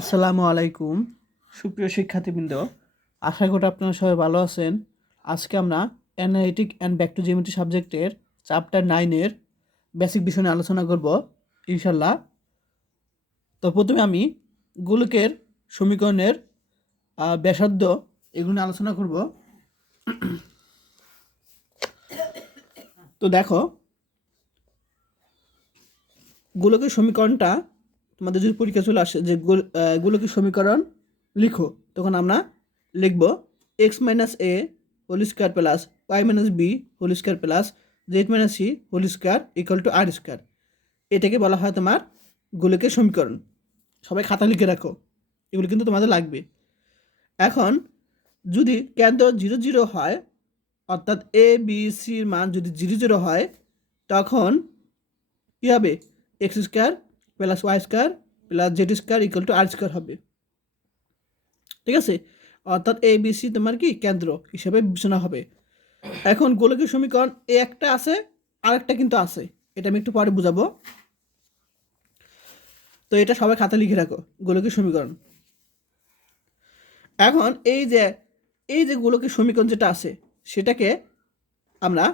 আসসালামু আলাইকুম সুপ্রিয় শিক্ষার্থীবৃন্দ, আশা করি আপনারা সবাই ভালো আছেন। আজকে আমরা analytic and back to geometry সাবজেক্টের চ্যাপ্টার 9-এর বেসিক বিষয় নিয়ে আলোচনা করব ইনশাল্লাহ। তো প্রথমে আমি গোলকের সমীকরণের ব্যাসার্ধ এগুলো নিয়ে আলোচনা করব। তো দেখো, গোলকের সমীকরণটা তোমাদের যদি পরীক্ষা চলে আসে যে গোলকের সমীকরণ লিখো, তখন আমরা লিখব X minus A whole square plus Y minus B whole square plus Z minus C whole square equal to R square. এটাকে বলা হয় তোমার গোলকের সমীকরণ। সবাই খাতা লিখে রাখো, এগুলো কিন্তু তোমাদের লাগবে। এখন যদি কেন্দ্র 0 0 হয়, অর্থাৎ এ বি সির মান যদি 0 0 হয়, তখন কী হবে? X square plus Y square plus Z square equal to R square হবে। ঠিক আছে, অর্থাৎ এ বি সি তোমার কি কেন্দ্র হিসেবে বিবেচনা হবে। এখন গোলকের সমীকরণ এ একটা আছে, আরেকটা কিন্তু আছে, এটা আমি একটু পরে বুঝাবো। তো এটা সবাই খাতা লিখে রাখো, গোলকের সমীকরণ। এখন এই যে গোলকের সমীকরণ যেটা আছে, সেটাকে আমরা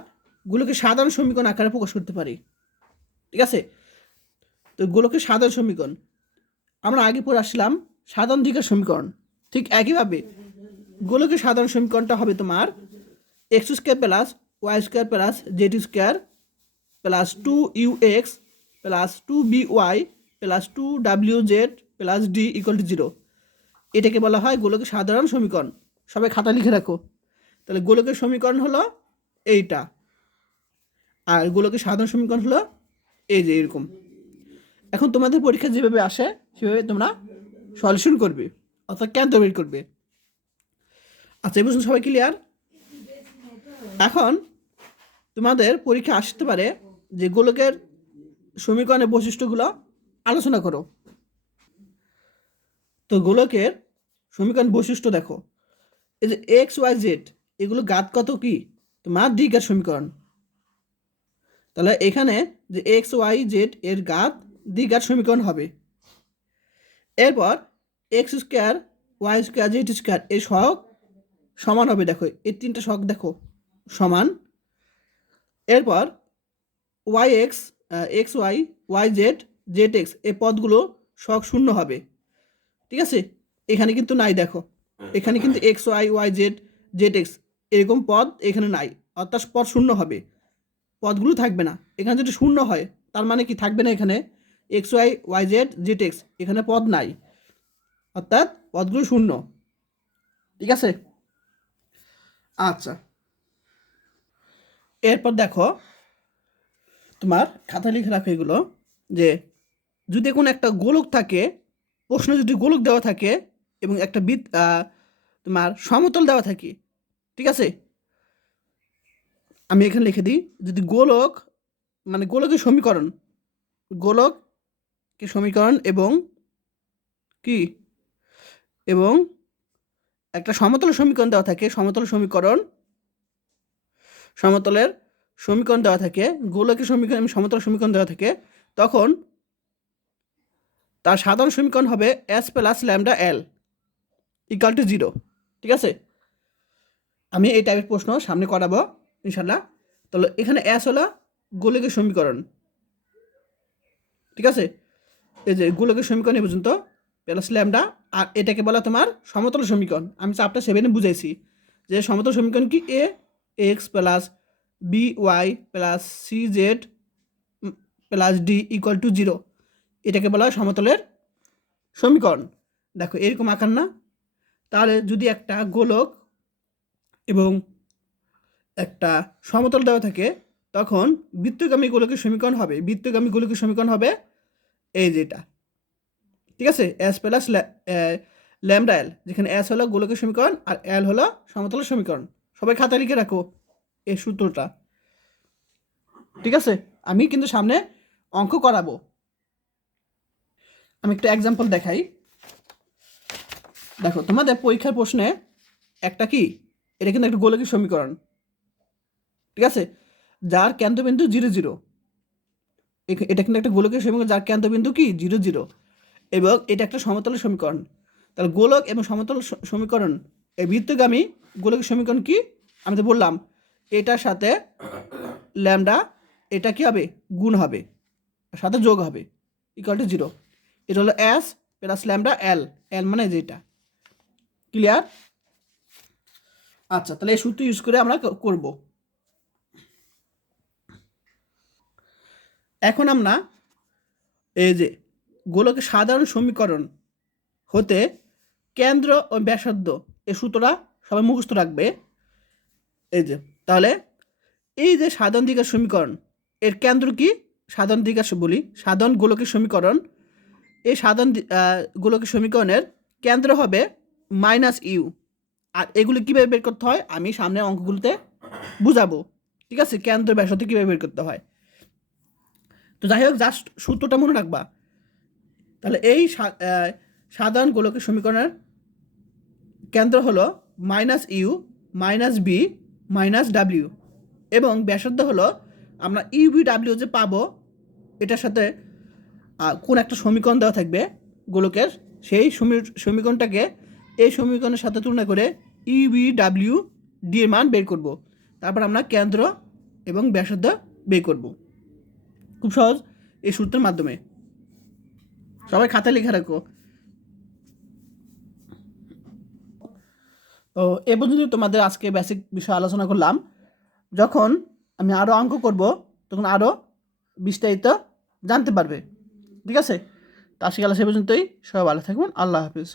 গোলকের সাধারণ সমীকরণ আকারে প্রকাশ করতে পারি। ঠিক আছে, তো গোলকের সাধারণ সমীকরণ আমরা আগে পড়ে আসলাম সাধারণ দিকের সমীকরণ। ঠিক একইভাবে গোলকের সাধারণ সমীকরণটা হবে তোমার X square plus Y square plus Z square plus 2 ux plus 2 by plus 2 wz plus D equal to 0। এটাকে বলা হয় গোলকের সাধারণ সমীকরণ। সবাই খাতা লিখে রাখো। তাহলে গোলকের সমীকরণ হলো এইটা, আর গোলকের সাধারণ সমীকরণ হলো এই যে এরকম। এখন তোমাদের পরীক্ষা যেভাবে আসে সেভাবে তোমরা সলিউশন করবে, অর্থাৎ কেন্দ্র বের করবে। আচ্ছা, এই বছর সবাই ক্লিয়ার? এখন তোমাদের পরীক্ষা আসতে পারে যে গোলকের সমীকরণের বৈশিষ্ট্যগুলো আলোচনা করো। তো গোলকের সমীকরণ বৈশিষ্ট্য দেখো, এই যে এক্স ওয়াই জেড এগুলো ঘাত কত কি তোমার দ্বিঘাত সমীকরণ। তাহলে এখানে যে এক্স ওয়াই জেড এর ঘাত দ্বিঘাত সমীকরণ হবে। এরপর X square Y square Z square এর সহগ সমান হবে। দেখো এই তিনটা সহগ দেখো সমান। এরপর Y X X Y Y Z Z X এই পদগুলো সহগ শূন্য হবে। ঠিক আছে, এখানে কিন্তু নাই। দেখো এখানে কিন্তু X Y Y Z Z X এরকম পদ এখানে নাই, অর্থাৎ পদ শূন্য হবে, পদগুলো থাকবে না। এখানে যদি শূন্য হয় তার মানে কি থাকবে না এখানে X Y Y Z Z X, এখানে পদ নাই, অর্থাৎ পদগুলো শূন্য। ঠিক আছে, আচ্ছা। এরপর দেখো, তোমার খাতা লিখে রাখো এগুলো, যে যদি কোনো একটা গোলক থাকে, প্রশ্ন যদি গোলক দেওয়া থাকে এবং একটা তোমার সমতল দেওয়া থাকে, ঠিক আছে, আমি এখানে লিখে দিই, যদি গোলক মানে গোলকের সমীকরণ, গোলকের সমীকরণ এবং কি এবং একটা সমতল সমীকরণ দেওয়া থাকে, সমতলের সমীকরণ দেওয়া থাকে, গোলকের সমীকরণ এবং সমতল সমীকরণ দেওয়া থাকে, তখন তার সাধারণ সমীকরণ হবে S plus lambda L equal to 0। ঠিক আছে, আমি এই টাইপের প্রশ্ন সামনে করাবো ইনশাল্লাহ। তাহলে এখানে এস হলো গোলকের সমীকরণ। ঠিক আছে, এই যে গোলকের সমীকরণ এ পর্যন্ত প্লাস ল্যামডা, আর এটাকে বলা তোমার সমতল সমীকরণ। আমি চ্যাপ্টার 7-এ বুঝাইছি যে সমতল সমীকরণ কি A X plus B Y plus C Z plus D equal to 0। এটাকে বলা হয় সমতলের সমীকরণ। দেখো এরকম আকার না? তাহলে যদি একটা গোলক এবং একটা সমতল দেওয়া থাকে, তখন বৃত্তগামী গোলকের সমীকরণ হবে, বৃত্তগামী গোলকের সমীকরণ হবে এই যেটা। ঠিক আছে, এস প্লাস ল্যামডা এল, যেখানে এস হলো গোলকের সমীকরণ আর এল হলো সমতলের সমীকরণ। সবাই খাতা লিখে রাখো এই সূত্রটা। ঠিক আছে, আমি কিন্তু সামনে অঙ্ক করাবো। আমি একটা এক্সাম্পল দেখাই। দেখো তোমাদের পরীক্ষার প্রশ্নে একটা কি, এটা কিন্তু একটা গোলকের সমীকরণ। ঠিক আছে, যার কেন্দ্রবিন্দু 0 0। এটা কিন্তু একটা গোলকের সমীকরণ যার কেন্দ্রবিন্দু কি 0 0। এবং এটা একটা সমতলের সমীকরণ। তাহলে গোলক এবং সমতল সমীকরণ, এই বৃত্তগামী গোলকের সমীকরণ কি? আমি তো বললাম এটার সাথে ল্যামডা এটা কি হবে? গুণ হবে, সাথে যোগ হবে, ইকুয়াল টু 0। এটা হলো এস প্লাস ল্যামডা এল, এল মানে যেটা। ক্লিয়ার? আচ্ছা, তাহলে এই সূত্র ইউজ করে আমরা করব। এখন আমরা এই যে গোলকের সাধারণ সমীকরণ হতে কেন্দ্র ও ব্যাসার্ধ এই সূত্রটা সবাই মুখস্থ রাখবে। এই যে তাহলে এই যে সাধারণ দ্বিঘাত সমীকরণ, এর কেন্দ্র কি? সাধারণ দ্বিঘাত বলি, সাধারণ গোলকের সমীকরণ। এই সাধারণ গোলকের সমীকরণের কেন্দ্র হবে -u। আর এগুলো কীভাবে বের করতে হয় আমি সামনের অঙ্কগুলোতে বুঝাবো, ঠিক আছে? কেন্দ্র ব্যাসার্ধ কীভাবে বের করতে হয়। তো যাই হোক, জাস্ট সূত্রটা মনে রাখবা। তাহলে এই সাধারণ গোলকের সমীকরণের কেন্দ্র হলো -u -b -w, এবং ব্যাসার্ধ হলো আমরা ইউবিডাব্লিউ যে পাবো এটার সাথে কোন একটা সমীকরণ দেওয়া থাকবে গোলকের, সেই সমীকরণটাকে এই সমীকরণের সাথে তুলনা করে ইউবিডাব্লিউ ডি এর মান বের করব। তারপর আমরা কেন্দ্র এবং ব্যাসার্ধ বের করব, খুব সহজ এই সূত্রের মাধ্যমে। সবাই খাতায় লিখে রাখো। তো এ পর্যন্ত তোমাদের আজকে বেসিক বিষয় আলোচনা করলাম। যখন আমি আরও অঙ্ক করব তখন আরও বিস্তারিত জানতে পারবে, ঠিক আছে? তো আজকে সে পর্যন্তই। সবাই ভালো থাকবেন। আল্লাহ হাফিজ।